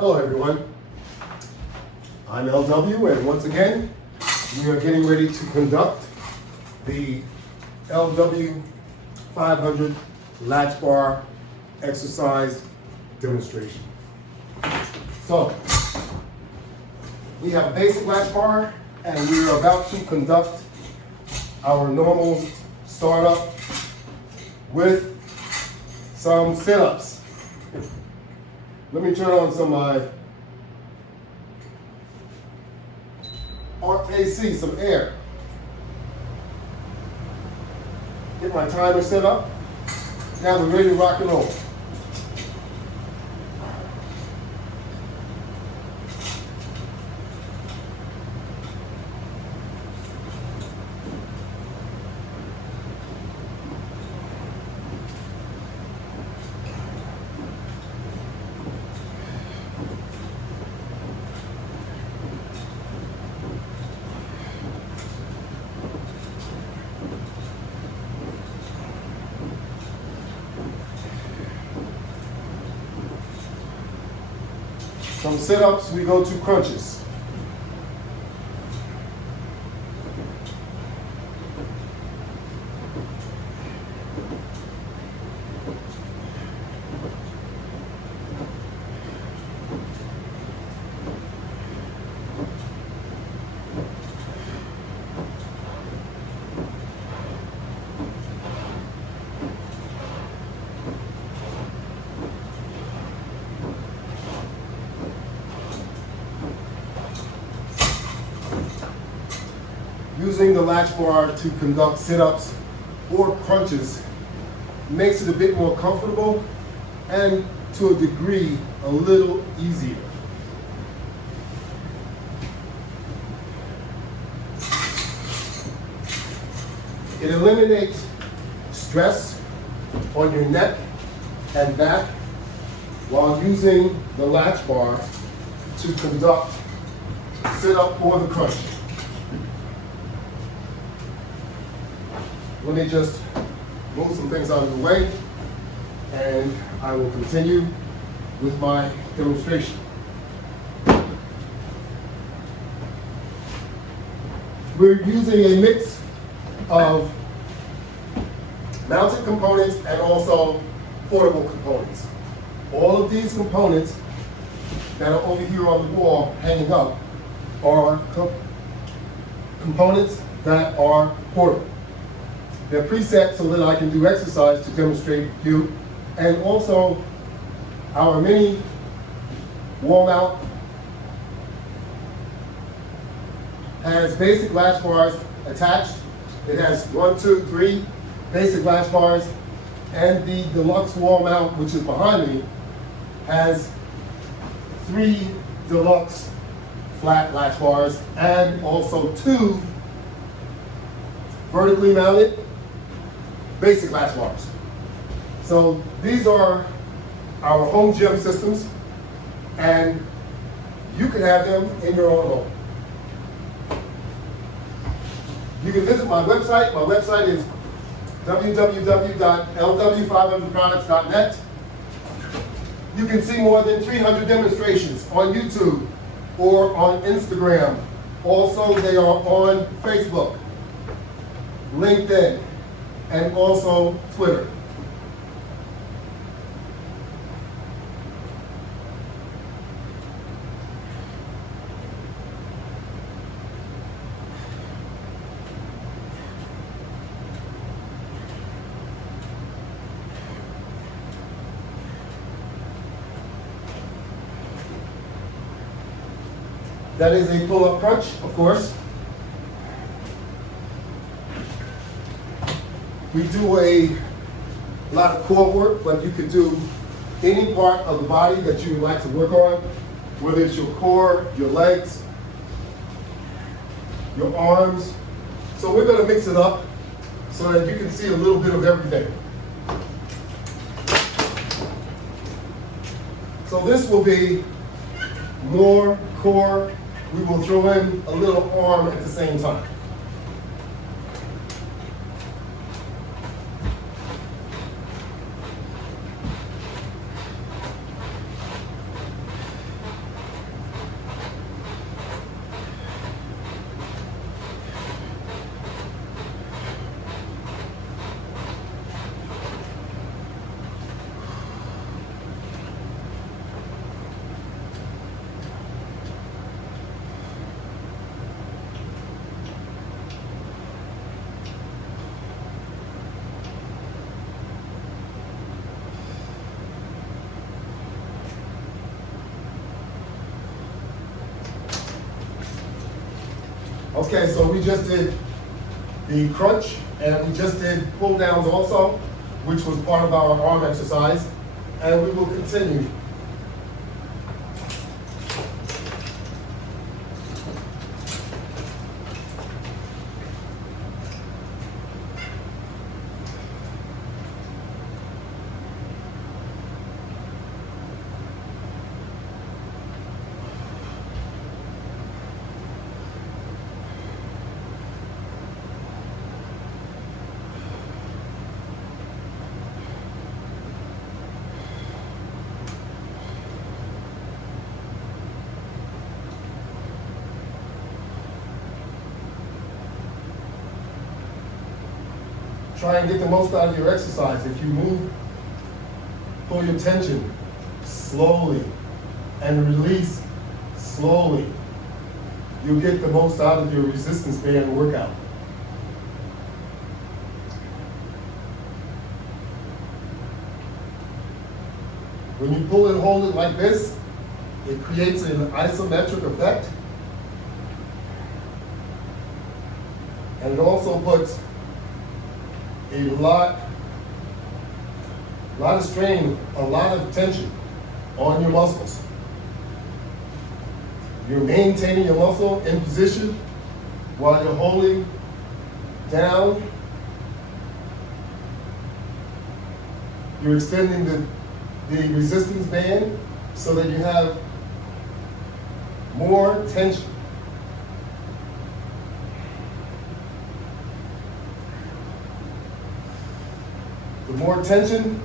Hello everyone, I'm LW, and once again we are getting ready to conduct the LW 500 latch bar exercise demonstration. So we have a basic latch bar and we are about to conduct our normal startup with some sit-ups. Let me turn on some AC, some air. Get my timer set up. Now we're ready to rock and roll. From sit-ups, we go to crunches. Using the latch bar to conduct sit-ups or crunches makes it a bit more comfortable and to a degree a little easier. It eliminates stress on your neck and back while using the latch bar to conduct sit-up or the crunch. Let me just move some things out of the way and I will continue with my demonstration. We're using a mix of mounted components and also portable components. All of these components that are over here on the wall hanging up are components that are portable. They're preset so that I can do exercise to demonstrate with you. And also, our mini wall mount has basic latch bars attached. It has 1, 2, 3 basic latch bars. And the deluxe wall mount, which is behind me, has 3 deluxe flat latch bars and also 2 vertically mounted basic latch bars. So these are our home gym systems, and you can have them in your own home. You can visit my website. My website is www.lw500products.net. You can see more than 300 demonstrations on YouTube or on Instagram. Also, they are on Facebook, LinkedIn, and also Twitter. That is a pull-up crunch, of course. We do a lot of core work, but you could do any part of the body that you would like to work on, whether it's your core, your legs, your arms. So we're going to mix it up so that you can see a little bit of everything. So this will be more core. We will throw in a little arm at the same time. Okay, so we just did the crunch and we just did pull downs also, which was part of our arm exercise, and we will continue. Try and get the most out of your exercise. If you move, pull your tension slowly and release slowly, you'll get the most out of your resistance band workout. When you pull and hold it like this, it creates an isometric effect. And it also puts a lot of strain, a lot of tension on your muscles. You're maintaining your muscle in position while you're holding down. You're extending the resistance band so that you have more tension. The more tension,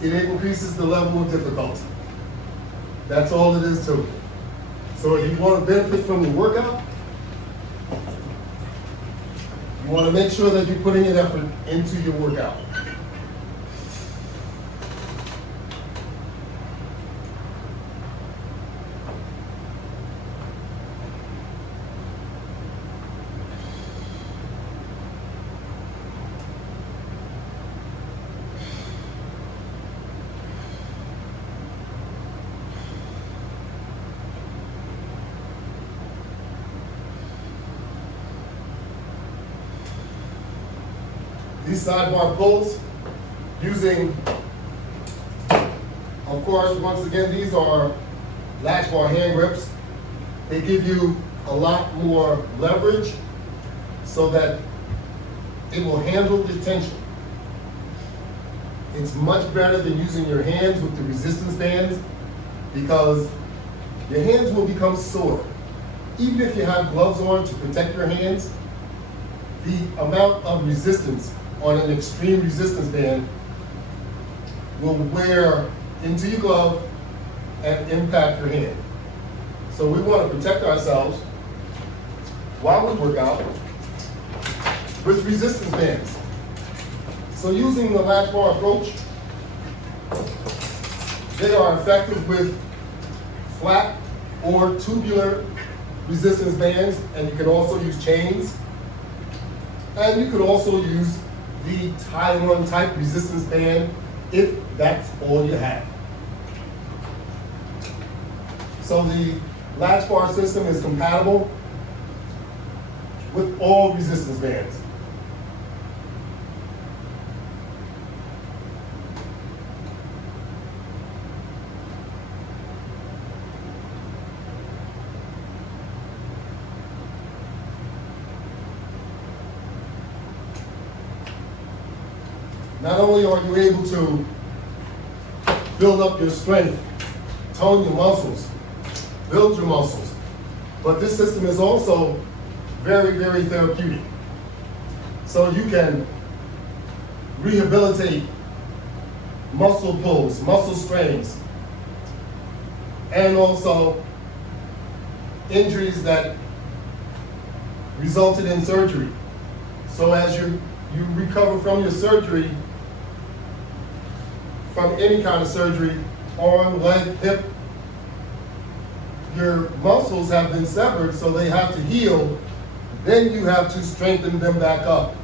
it increases the level of difficulty. That's all it is to it. So if you want to benefit from your workout, you want to make sure that you're putting an effort into your workout. These sidebar pulls, using, of course, once again, these are Latchbar hand grips. They give you a lot more leverage so that it will handle the tension. It's much better than using your hands with the resistance bands because your hands will become sore. Even if you have gloves on to protect your hands, the amount of resistance on an extreme resistance band will wear into your glove and impact your hand. So we want to protect ourselves while we work out with resistance bands. So using the Latchbar approach, they are effective with flat or tubular resistance bands, and you can also use chains. And you could also use the tie-on type resistance band if that's all you have. So the Latchbar system is compatible with all resistance bands. Not only are you able to build up your strength, tone your muscles, build your muscles, but this system is also very, very therapeutic. So you can rehabilitate muscle pulls, muscle strains, and also injuries that resulted in surgery. So as you recover from your surgery, from any kind of surgery, arm, leg, hip, your muscles have been severed, so they have to heal. Then you have to strengthen them back up.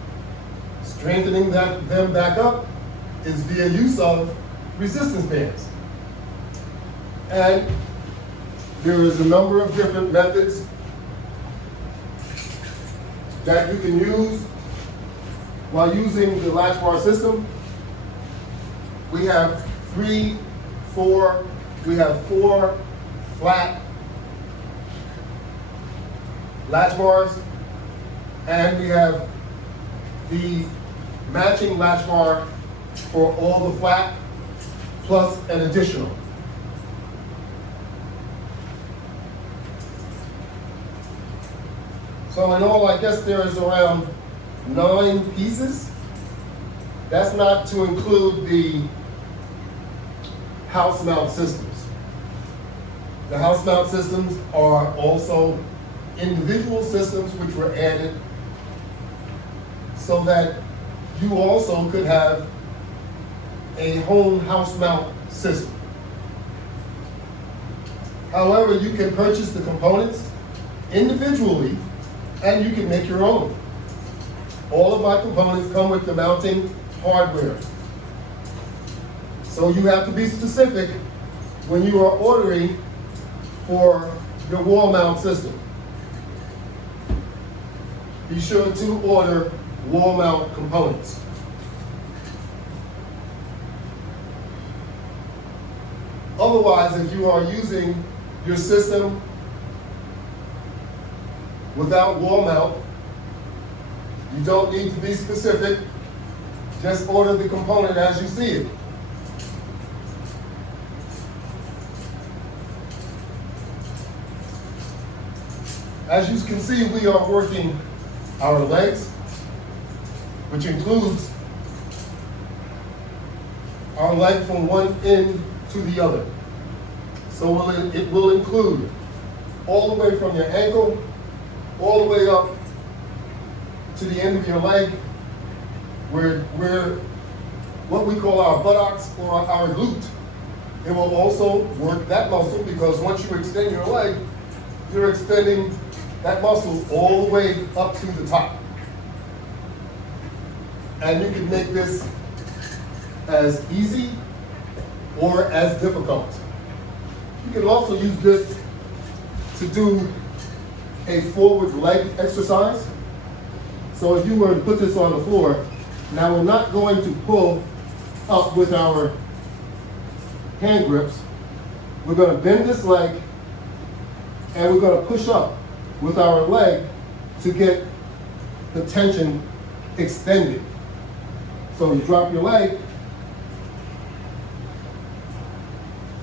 Strengthening them back up is via use of resistance bands. And there is a number of different methods that you can use while using the Latchbar system. We have four flat latch bars, and we have the matching latch bar for all the flat, plus an additional. So in all, I guess there is around 9 pieces. That's not to include the house mount systems. The house mount systems are also individual systems which were added so that you also could have a home house mount system. However, you can purchase the components individually and you can make your own. All of my components come with the mounting hardware. So you have to be specific when you are ordering for your wall mount system. Be sure to order wall mount components. Otherwise, if you are using your system without wall mount, you don't need to be specific. Just order the component as you see it. As you can see, we are working our legs, which includes our leg from one end to the other. So it will include all the way from your ankle, all the way up to the end of your leg, where what we call our buttocks or our glute. It will also work that muscle, because once you extend your leg, you're extending that muscle all the way up to the top. And you can make this as easy or as difficult. You can also use this to do a forward leg exercise. So if you were to put this on the floor, now we're not going to pull up with our hand grips. We're going to bend this leg and we're going to push up with our leg to get the tension extended. So you drop your leg,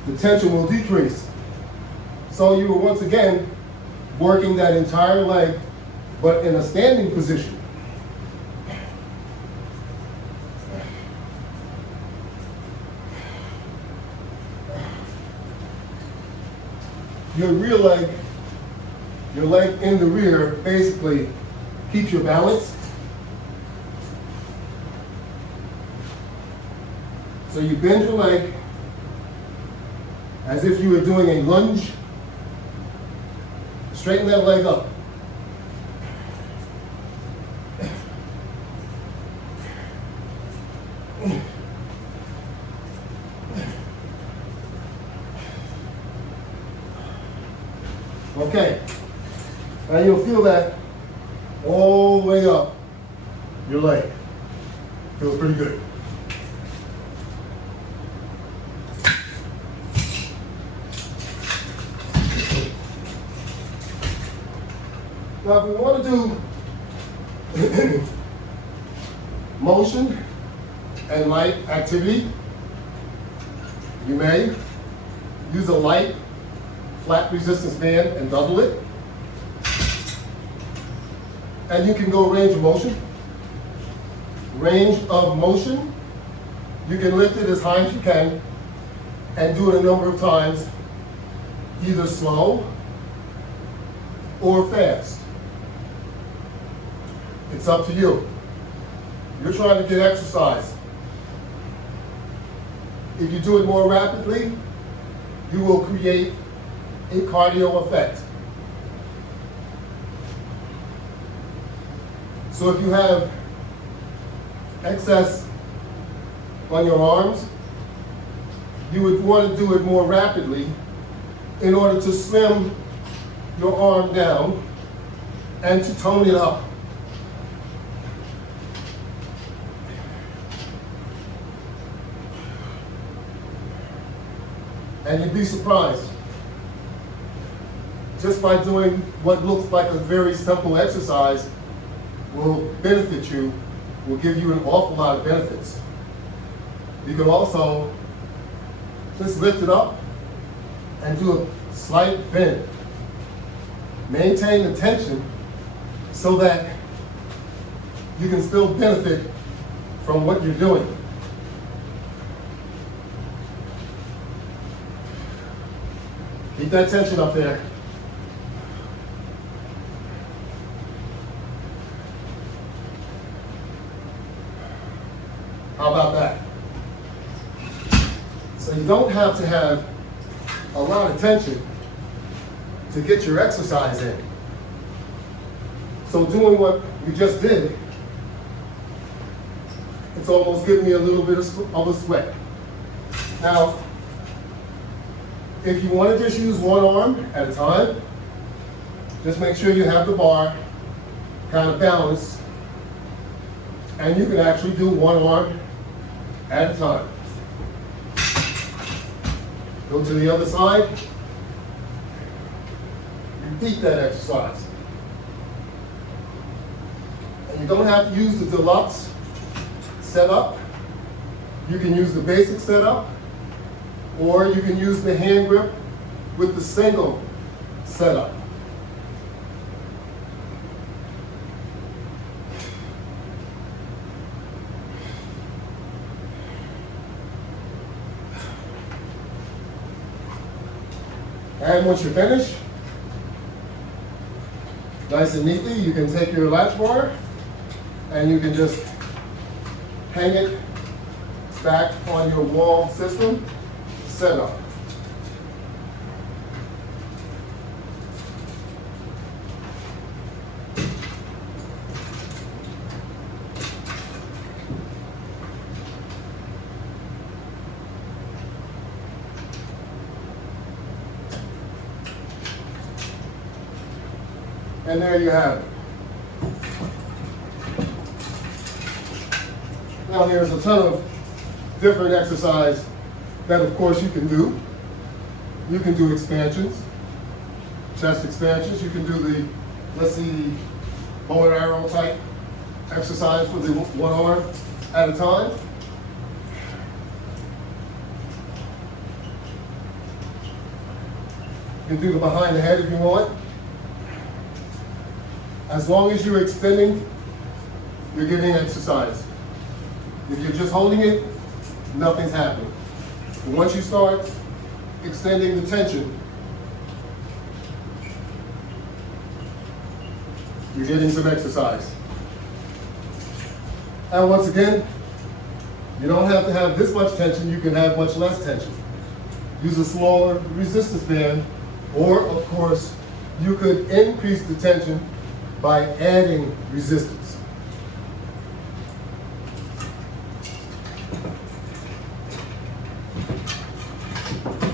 the tension will decrease. So you are once again working that entire leg, but in a standing position. Your rear leg, your leg in the rear, basically keeps your balance. So you bend your leg as if you were doing a lunge. Straighten that leg up. Okay, and you'll feel that all the way up your leg. Feels pretty good. Now, if we want to do motion and light activity, you may use a light flat resistance band and double it. And you can go range of motion. Range of motion, you can lift it as high as you can and do it a number of times, either slow or fast. It's up to you. You're trying to get exercise. If you do it more rapidly, you will create a cardio effect. So if you have excess on your arms, you would want to do it more rapidly in order to slim your arm down and to tone it up And you'd be surprised. Just by doing what looks like a very simple exercise will benefit you, will give you an awful lot of benefits. You can also just lift it up and do a slight bend. Maintain the tension so that you can still benefit from what you're doing. Keep that tension up there. How about that? So you don't have to have a lot of tension to get your exercise in. So doing what we just did, it's almost giving me a little bit of a sweat. Now, if you want to just use one arm at a time, just make sure you have the bar kind of balanced, and you can actually do one arm at a time. Go to the other side, repeat that exercise. And you don't have to use the deluxe setup. You can use the basic setup, or you can use the hand grip with the single setup. And once you're finished, nice and neatly, you can take your latch bar and you can just hang it back on your wall system setup. And there you have it. Now there's a ton of different exercise that of course you can do. You can do expansions, chest expansions. You can do the, let's see, the bow and arrow type exercise with the one arm at a time. You can do the behind the head if you want. As long as you're extending, you're getting exercise. If you're just holding it, nothing's happening. But once you start extending the tension, you're getting some exercise. And once again, you don't have to have this much tension, you can have much less tension. Use a smaller resistance band, or of course, you could increase the tension by adding resistance.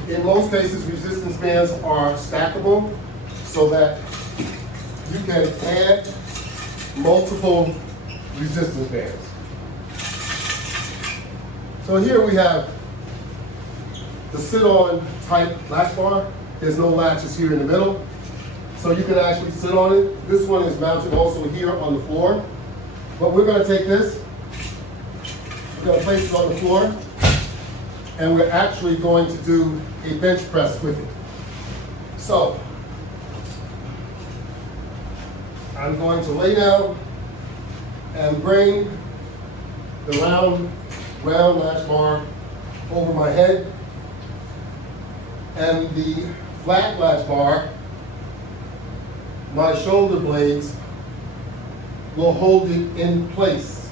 In most cases, resistance bands are stackable so that you can add multiple resistance bands. So here we have the sit-on type latch bar. There's no latches here in the middle, so you can actually sit on it. This one is mounted also here on the floor. But we're going to take this, we're going to place it on the floor, and we're actually going to do a bench press with it. So, I'm going to lay down and bring the round latch bar over my head, and the flat latch bar, my shoulder blades will hold it in place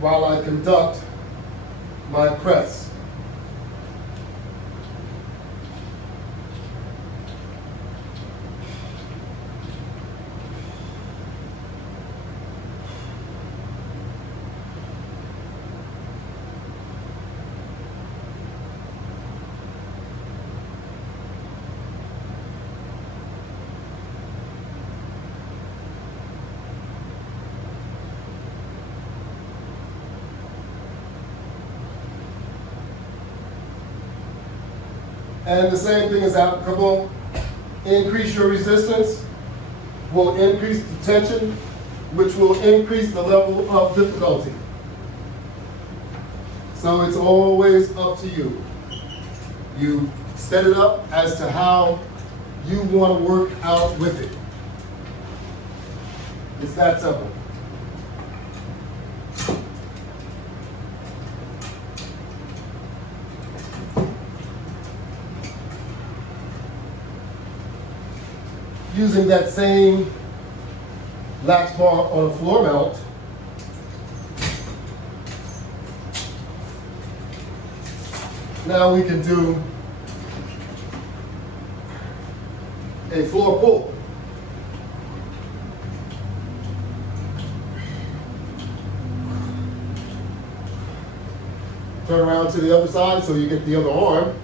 while I conduct my press. And the same thing is applicable. Increase your resistance will increase the tension, which will increase the level of difficulty. So it's always up to you. You set it up as to how you want to work out with it. It's that simple. Using that same latch bar on a floor mount, now we can do a floor pull. Turn around to the other side so you get the other arm.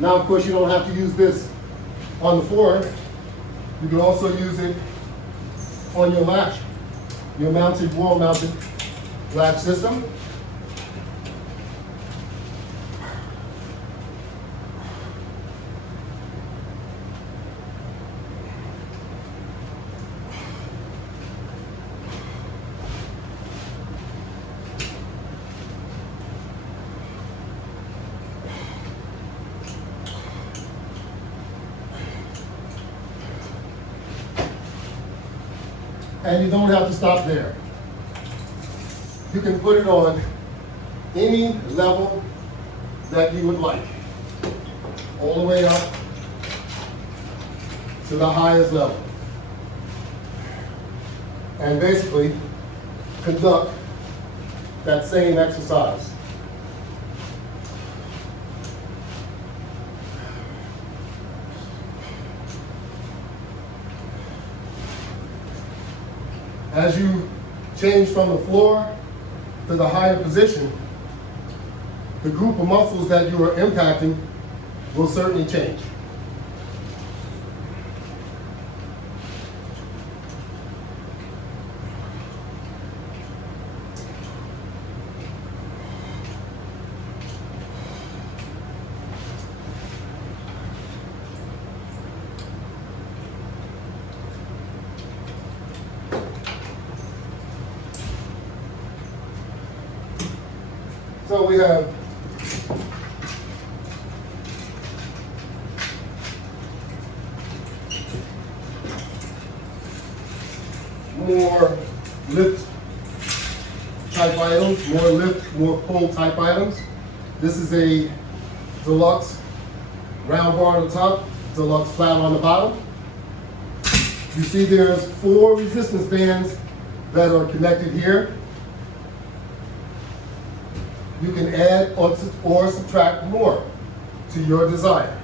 Now, of course, you don't have to use this on the floor. You can also use it on your latch, your mounted, wall-mounted latch system. And you don't have to stop there. You can put it on any level that you would like, all the way up to the highest level. And basically conduct that same exercise. As you change from the floor to the higher position, the group of muscles that you are impacting will certainly change. So we have more lift type items, more lift, more pull type items. This is a Deluxe Round Bar on the top, Deluxe Flat on the bottom. You see there's 4 resistance bands that are connected here. You can add or subtract more to your desire.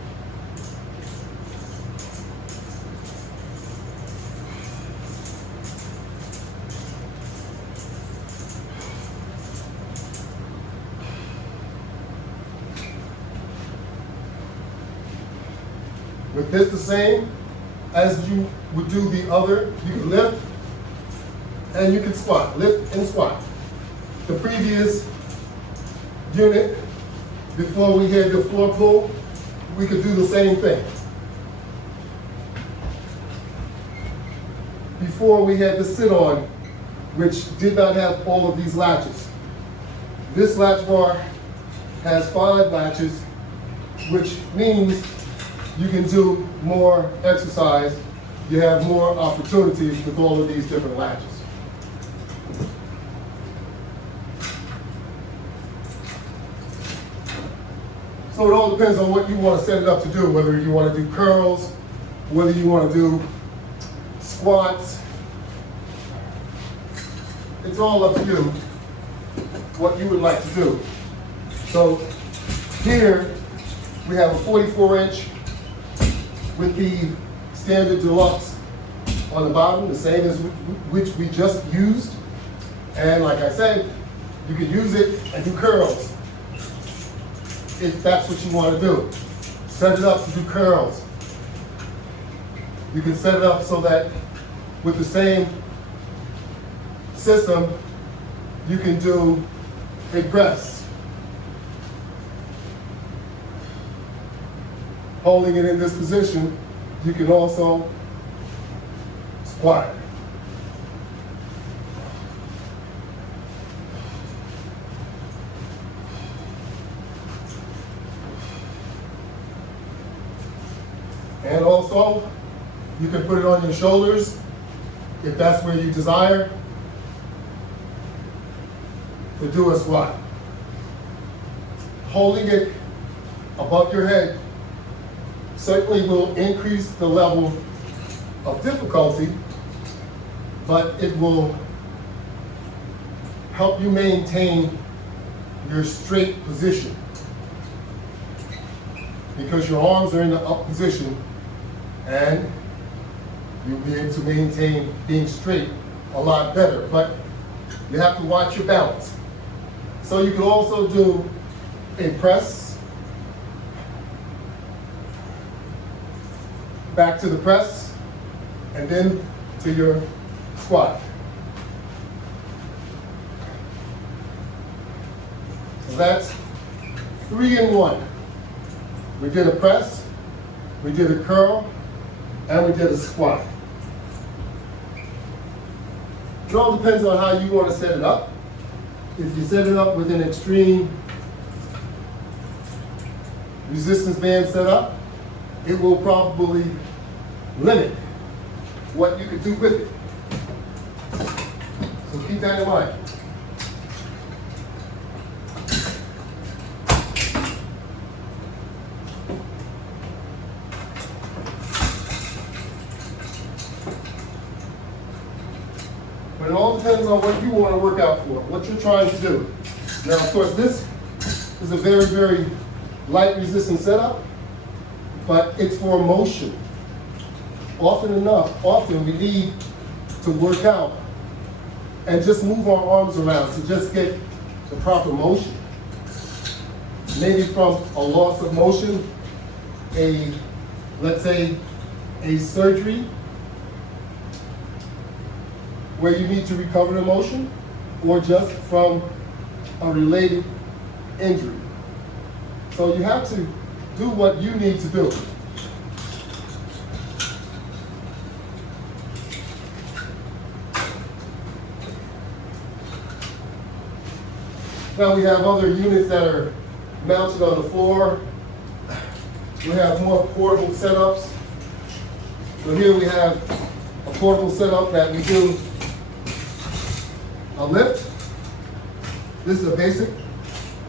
With this the same as you would do the other, you can lift and you can squat, lift and squat. The previous unit, before we had the floor pull, we could do the same thing. Before we had the sit on, which did not have all of these latches. This latch bar has 5 latches, which means you can do more exercise. You have more opportunities with all of these different latches. So it all depends on what you want to set it up to do, whether you want to do curls, whether you want to do squats. It's all up to you what you would like to do. So here we have a 44-inch with the standard Deluxe on the bottom, the same as which we just used. And like I said, you can use it and do curls. if that's what you want to do. Set it up to do curls. You can set it up so that with the same system, you can do a press. Holding it in this position, you can also squat. And also, you can put it on your shoulders if that's where you desire to do a squat. Holding it above your head certainly will increase the level of difficulty, but it will help you maintain your straight position because your arms are in the up position and you'll be able to maintain being straight a lot better, but you have to watch your balance. So you can also do a press, back to the press, and then to your squat. So that's 3 in 1. We did a press, we did a curl, and we did a squat. It all depends on how you want to set it up. If you set it up with an extreme resistance band setup, it will probably limit what you could do with it. So keep that in mind. But it all depends on what you want to work out for, what you're trying to do. Now, of course, this is a very, very light resistance setup, but it's for motion. Often we need to work out and just move our arms around to just get the proper motion. Maybe from a loss of motion, let's say a surgery where you need to recover the motion, or just from a related injury. So you have to do what you need to do. Now we have other units that are mounted on the floor. We have more portable setups. So here we have a portable setup that we do a lift. This is a basic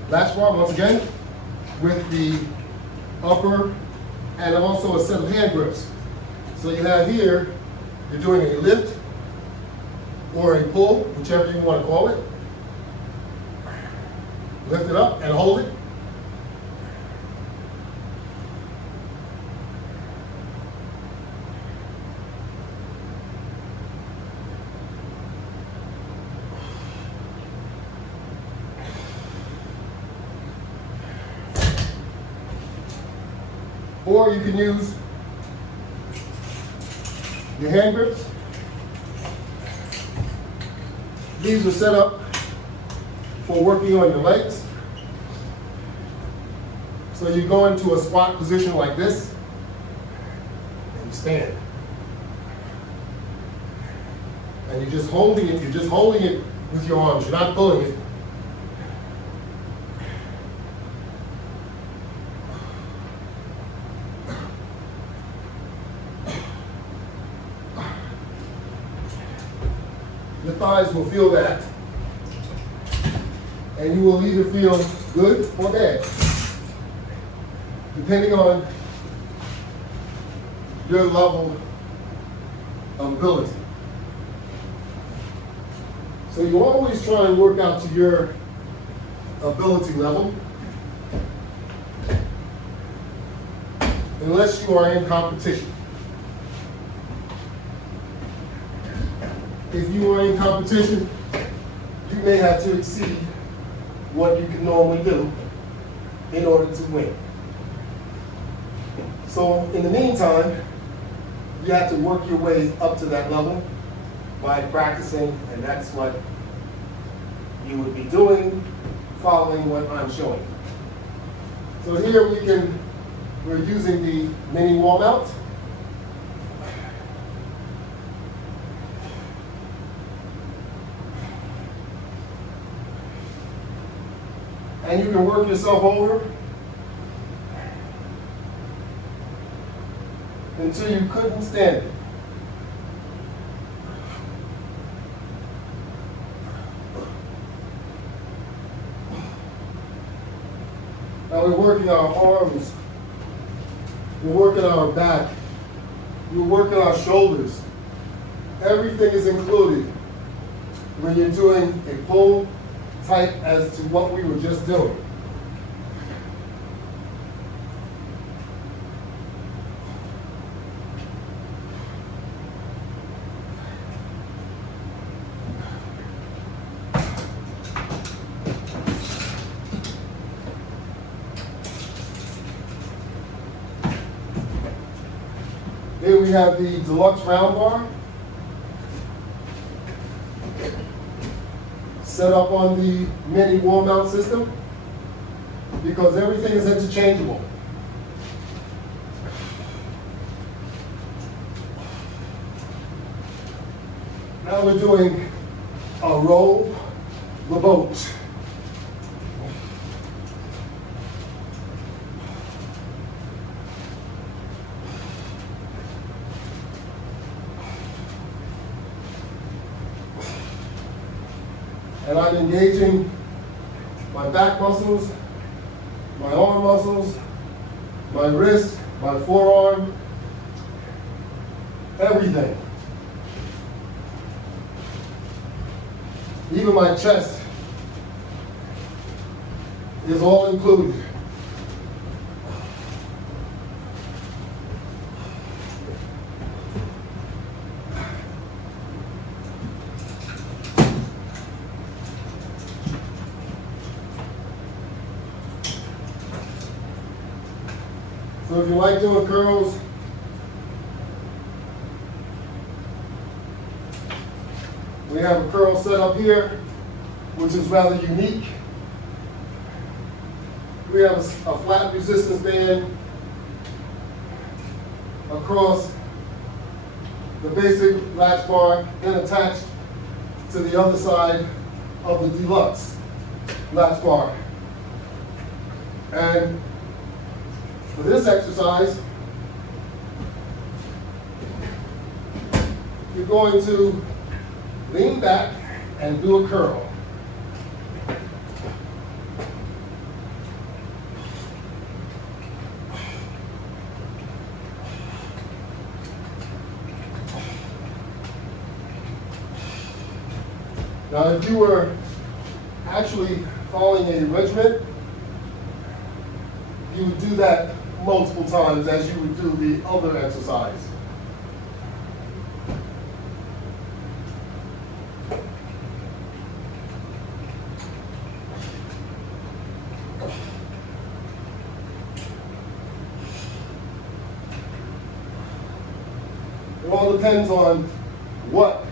latch bar, once again, with the upper and also a set of hand grips. So you have here, you're doing a lift or a pull, whichever you want to call it. Lift it up and hold it. Or you can use your hand grips. These are set up for working on your legs. So you go into a squat position like this, and you stand. And you're just holding it with your arms, you're not pulling it. Your thighs will feel that. And you will either feel good or bad, depending on your level of ability. So you always try and work out to your ability level, unless you are in competition. If you are in competition, you may have to exceed what you can normally do in order to win. So in the meantime, you have to work your way up to that level by practicing, and that's what you would be doing, following what I'm showing. So here we're using the mini wall mount. And you can work yourself over until you couldn't stand it. Now we're working our arms, we're working our back, we're working our shoulders. Everything is included when you're doing a pull type as to what we were just doing. Here we have the Deluxe Round Bar set up on the mini wall mount system because everything is interchangeable. Now we're doing a row the boat. And I'm engaging my back muscles, my arm muscles, my wrist, my forearm, everything. Even my chest is all included. So if you like doing curls, we have a curl set up here, which is rather unique. We have a flat resistance band across the basic latch bar, then attached to the other side of the deluxe latch bar. And for this exercise, you're going to lean back and do a curl. Now, if you were actually following a regimen, you would do that multiple times as you would do the other exercise. It all depends on what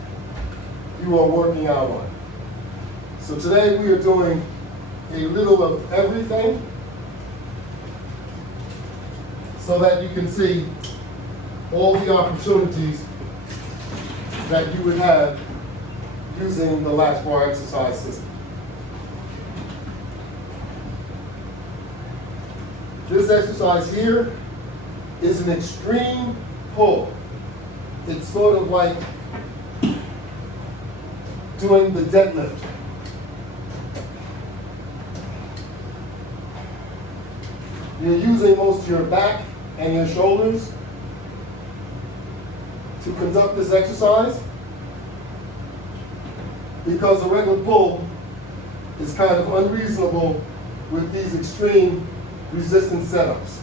you are working out on. So today we are doing a little of everything so that you can see all the opportunities that you would have using the latch bar exercise system. This exercise here is an extreme pull. It's sort of like doing the deadlift. You're using most of your back and your shoulders to conduct this exercise because the regular pull is kind of unreasonable with these extreme resistance setups.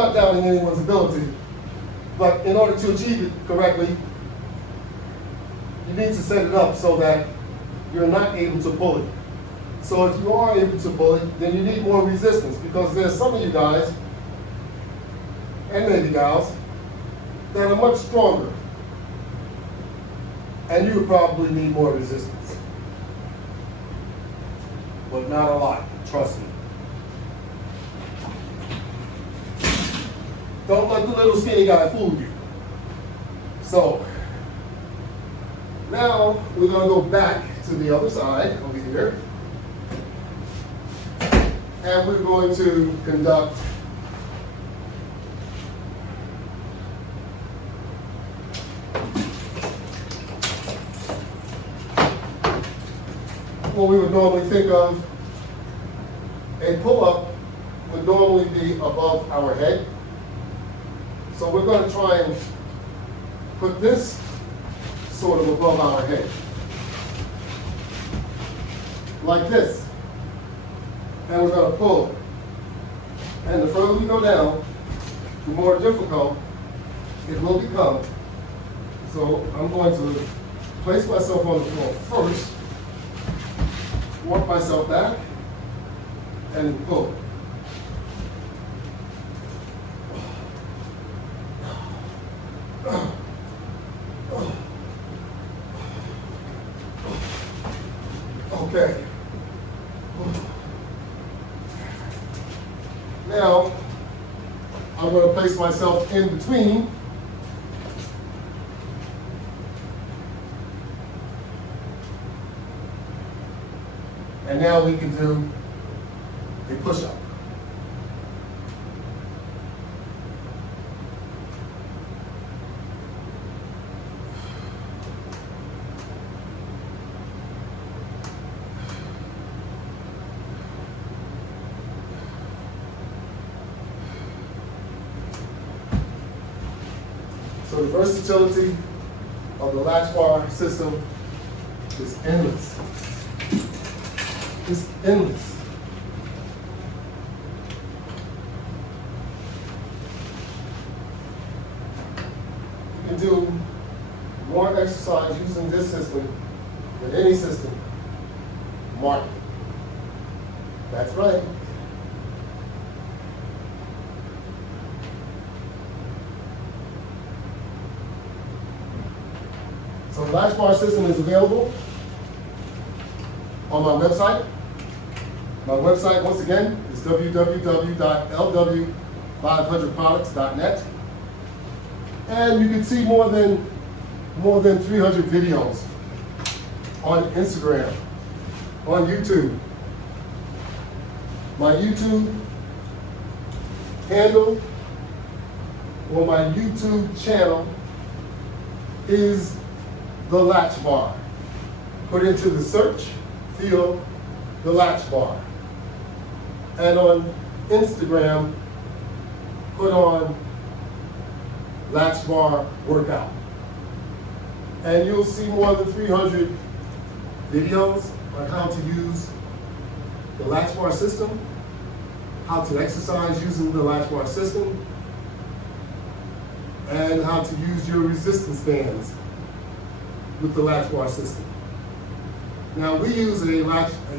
not doubting anyone's ability, but in order to achieve it correctly, you need to set it up so that you're not able to pull it. So if you are able to pull it, then you need more resistance, because there's some of you guys, and maybe gals, that are much stronger. And you would probably need more resistance. But not a lot, trust me. Don't let the little skinny guy fool you. So, now we're going to go back to the other side over here. And we're going to conduct what we would normally think of. A pull-up would normally be above our head. So we're going to try and put this sort of above our head. Like this. And we're going to pull. And the further we go down, the more difficult it will become. So I'm going to place myself on the floor first, walk myself back, and pull. Okay. Now, I'm going to place myself in between. And now we can do a push-up. So the versatility of the Latchbar system is endless. It's endless. You can do more exercise using this system than any system. Mark it. That's right. So the Latchbar system is available on my website. My website, once again, is www.lw500products.net. And you can see more than 300 videos on Instagram, on YouTube. My YouTube handle or my YouTube channel is the Latchbar. Put into the search field the Latchbar. And on Instagram, put on Latchbar Workout. And you'll see more than 300 videos on how to use the Latchbar system, how to exercise using the Latchbar system, and how to use your resistance bands with the Latchbar system. Now we use a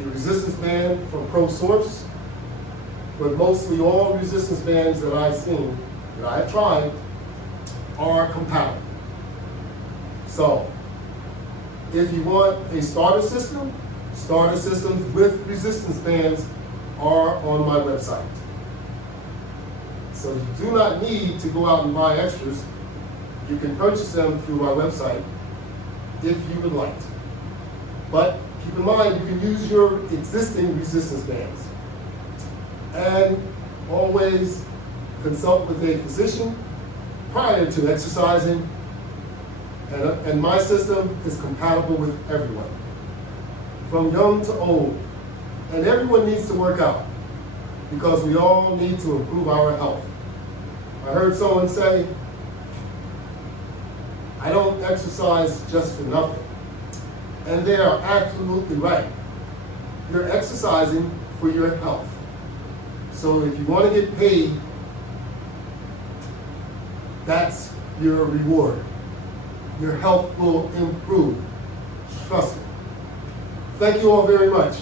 resistance band from Pro Source, but mostly all resistance bands that I've seen, that I have tried, are compatible. So, if you want a starter systems with resistance bands are on my website. So you do not need to go out and buy extras. You can purchase them through my website if you would like to. But keep in mind, you can use your existing resistance bands. And always consult with a physician prior to exercising. And my system is compatible with everyone, from young to old. And everyone needs to work out because we all need to improve our health. I heard someone say, I don't exercise just for nothing. And they are absolutely right. You're exercising for your health. So if you want to get paid That's your reward. Your health will improve. Trust me. Thank you all very much.